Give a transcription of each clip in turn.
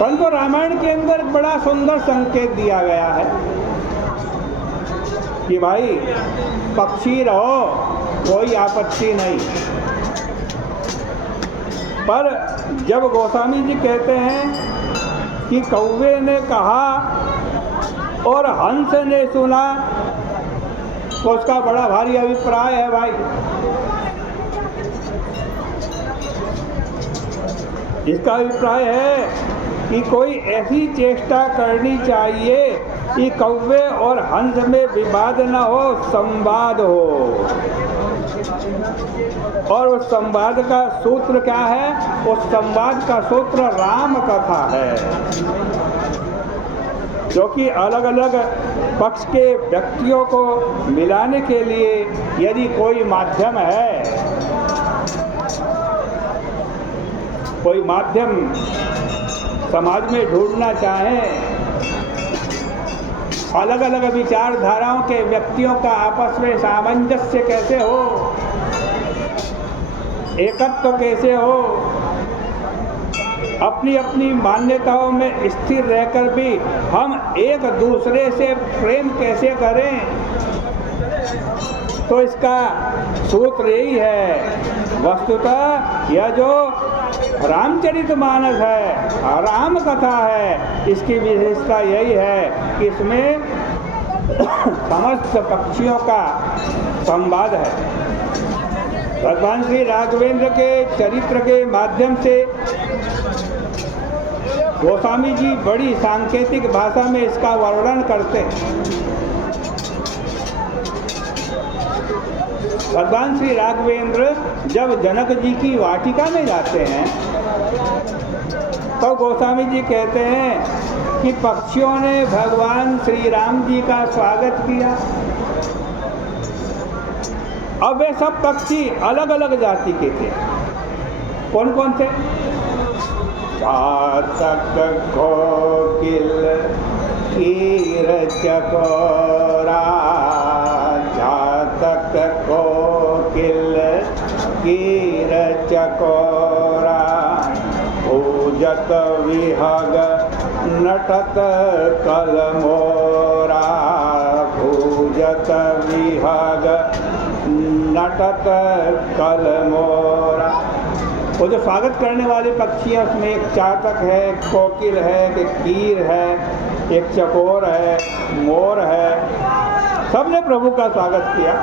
परंतु रामायण के अंदर बड़ा सुंदर संकेत दिया गया है कि भाई पक्षी रहो, कोई आपत्ति नहीं। पर जब गोस्वामी जी कहते हैं कि कौवे ने कहा और हंस ने सुना, तो उसका बड़ा भारी अभिप्राय है भाई। इसका अभिप्राय है कि कोई ऐसी चेष्टा करनी चाहिए कि कौवे और हंस में विवाद न हो, संवाद हो। और उस संवाद का सूत्र क्या है? उस संवाद का सूत्र राम कथा है, जो कि अलग अलग पक्ष के व्यक्तियों को मिलाने के लिए यदि कोई माध्यम है, कोई माध्यम समाज में ढूंढना चाहें, अलग अलग विचारधाराओं के व्यक्तियों का आपस में सामंजस्य कैसे हो, एकत्व कैसे हो, अपनी अपनी मान्यताओं में स्थिर रहकर भी हम एक दूसरे से प्रेम कैसे करें, तो इसका सूत्र यही है। वस्तुतः यह जो रामचरितमानस है, राम कथा है, इसकी विशेषता यही है कि इसमें समस्त पक्षियों का संवाद है। भगवान श्री राघवेंद्र के चरित्र के माध्यम से गोस्वामी जी बड़ी सांकेतिक भाषा में इसका वर्णन करते हैं। भगवान श्री राघवेंद्र जब जनक जी की वाटिका में जाते हैं तो गोस्वामी जी कहते हैं कि पक्षियों ने भगवान श्री राम जी का स्वागत किया। अब वे सब पक्षी अलग अलग जाति के थे। कौन कौन थे? चातक, कोकिल, कीर चकोरा। चातक, कोकिल, कीर चकोरा। पूजत विहग नटत कलमोरा। पूजत विहग नटत कलमोरा। वो जो स्वागत करने वाले पक्षी हैं उसमें एक चातक है, एक कोकिल है, एक कीर है, एक चकोर है, मोर है। सबने प्रभु का स्वागत किया।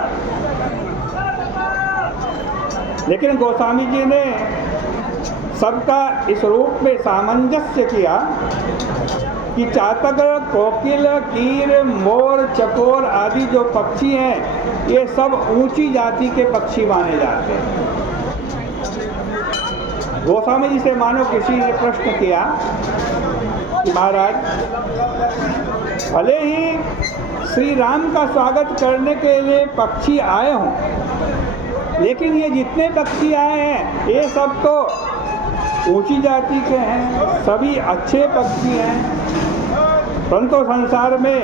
लेकिन गोस्वामी जी ने सबका इस रूप में सामंजस्य किया कि चातक, कोकिल, कीर, मोर, चकोर आदि जो पक्षी हैं ये सब ऊंची जाति के पक्षी माने जाते हैं। गोस्वामी जी से मानो किसी ने प्रश्न किया कि महाराज, भले ही श्री राम का स्वागत करने के लिए पक्षी आए हों, लेकिन ये जितने पक्षी आए हैं ये सब तो ऊंची जाति के हैं, सभी अच्छे पक्षी हैं। परंतु संसार में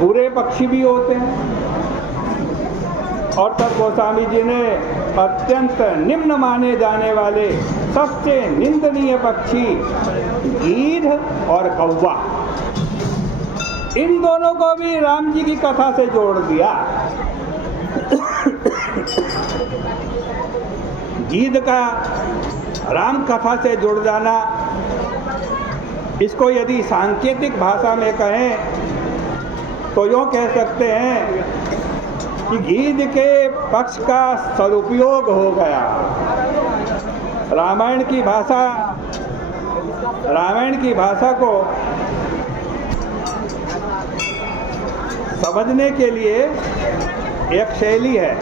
बुरे पक्षी भी होते हैं। और तब गोस्वामी जी ने अत्यंत निम्न माने जाने वाले सबसे निंदनीय पक्षी गीध और कौवा, इन दोनों को भी राम जी की कथा से जोड़ दिया। गीध का राम कथा से जुड़ जाना, इसको यदि सांकेतिक भाषा में कहें तो यूँ कह सकते हैं कि गीध के पक्ष का सदुपयोग हो गया। रामायण की भाषा को समझने के लिए एक शैली है।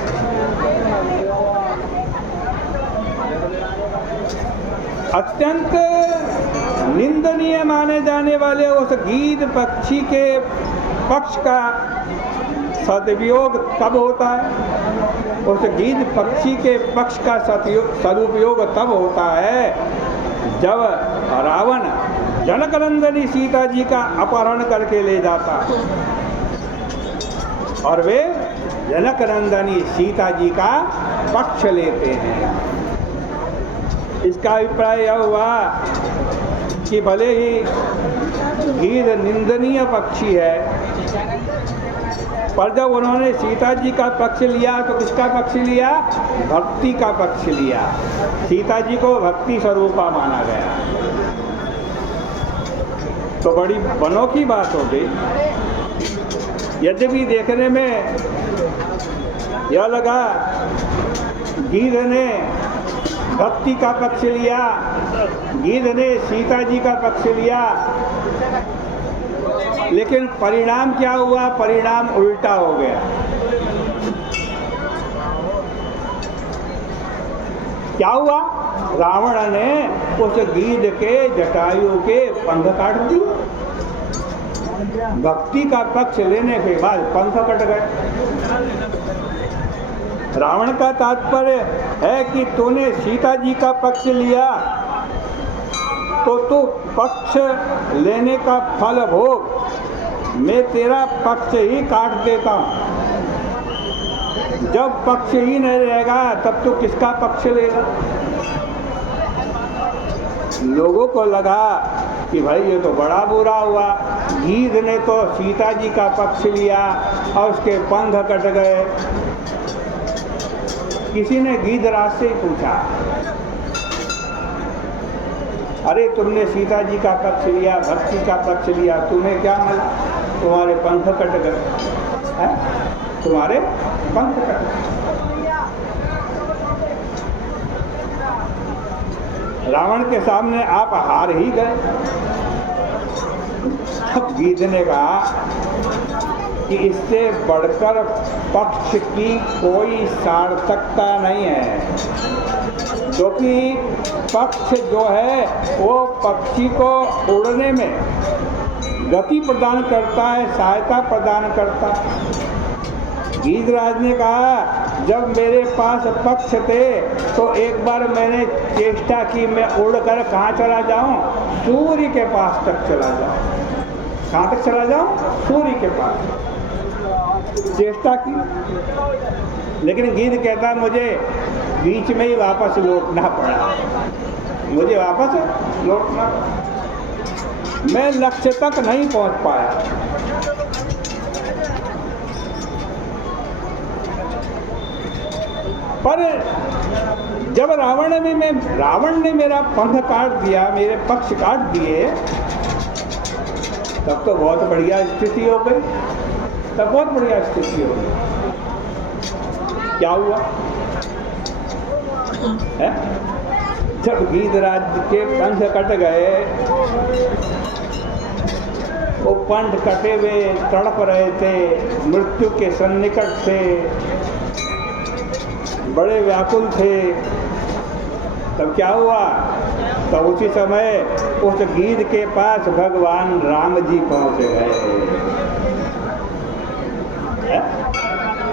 अत्यंत निंदनीय माने जाने वाले उस गीध पक्षी के पक्ष का सदुपयोग तब होता है, उस गीध पक्षी के पक्ष का सदुपयोग तब होता है जब रावण जनकनंदनी सीता जी का अपहरण करके ले जाता और वे जनकनंदनी सीता जी का पक्ष लेते हैं। इसका अभिप्राय यह हुआ कि भले ही गीध निंदनीय पक्षी है, पर जब उन्होंने सीता जी का पक्ष लिया तो किसका पक्ष लिया? भक्ति का पक्ष लिया। सीता जी को भक्ति स्वरूपा माना गया। तो बड़ी अनोखी बात हो गई। यद्यपि देखने में यह लगा गीध ने भक्ति का पक्ष लिया, गीध ने सीता जी का पक्ष लिया, लेकिन परिणाम क्या हुआ? परिणाम उल्टा हो गया। क्या हुआ? रावण ने उस गीध के जटायु के पंख काट दिए। भक्ति का पक्ष लेने के बाद पंख कट गए। रावण का तात्पर्य है कि तूने सीता जी का पक्ष लिया तो तू पक्ष लेने का फल भोग, मैं तेरा पक्ष ही काट देता हूँ। जब पक्ष ही नहीं रहेगा तब तो किसका पक्ष लेगा? लोगों को लगा कि भाई ये तो बड़ा बुरा हुआ, गीध ने तो सीता जी का पक्ष लिया और उसके पंख कट गए। किसी ने गीधराज से पूछा, अरे तुमने सीता जी का पक्ष लिया, भक्ति का पक्ष लिया, तुम्हें क्या मिला? तुम्हारे पंख कट गए। तुम्हारे पंख कट गए। रावण के सामने आप हार ही गए। तब गीध ने कहा कि इससे बढ़कर पक्ष की कोई सार्थकता नहीं है, क्योंकि पक्ष जो है वो पक्षी को उड़ने में गति प्रदान करता है, सहायता प्रदान करता है। गीधराज ने कहा जब मेरे पास पक्ष थे तो एक बार मैंने चेष्टा की मैं उड़कर कहाँ चला जाऊं? सूर्य के पास तक चला जाऊं। कहाँ तक चला जाऊं? सूर्य के पास। चेष्टा की, लेकिन गीध कहता मुझे बीच में ही वापस लौटना पड़ा। मुझे वापस लौटना पड़ा, मैं लक्ष्य तक नहीं पहुंच पाया। पर जब रावण ने मेरा पंख काट दिया, मेरे पक्ष काट दिए, तब तो बहुत बढ़िया स्थिति हो गई। तब बहुत बढ़िया स्थिति हो गई। क्या हुआ है? जब गीधराज के पंख कट गए, वो पंख कटे हुए तड़प रहे थे, मृत्यु के सन्निकट थे, बड़े व्याकुल थे। तब क्या हुआ? तो उसी समय उस गीध के पास भगवान राम जी पहुंच गए।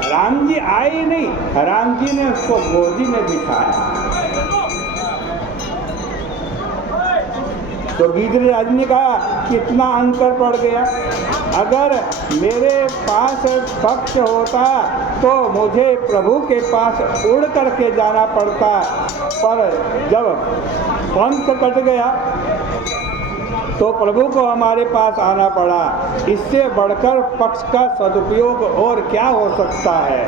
राम जी आए ही नहीं, राम जी ने उसको गोदी में बिठाया। तो गीधराज ने कहा कितना अंतर पड़ गया। अगर मेरे पास पक्ष होता तो मुझे प्रभु के पास उड़ करके जाना पड़ता, पर जब पंख कट गया तो प्रभु को हमारे पास आना पड़ा। इससे बढ़कर पक्ष का सदुपयोग और क्या हो सकता है?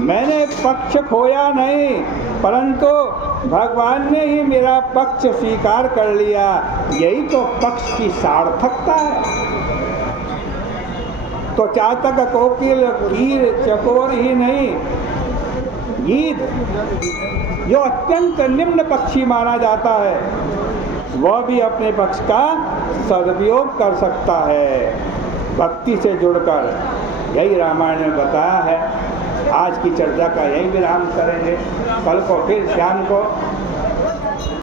मैंने पक्ष खोया नहीं, परंतु भगवान ने ही मेरा पक्ष स्वीकार कर लिया। यही तो पक्ष की सार्थकता है। तो चातक कोकिल कीर चकोर ही नहीं, गीध जो अत्यंत निम्न पक्षी माना जाता है, वह भी अपने पक्ष का सदुपयोग कर सकता है भक्ति से जुड़कर। यही रामायण में बताया है। आज की चर्चा का यही विराम करेंगे। कल को फिर शाम को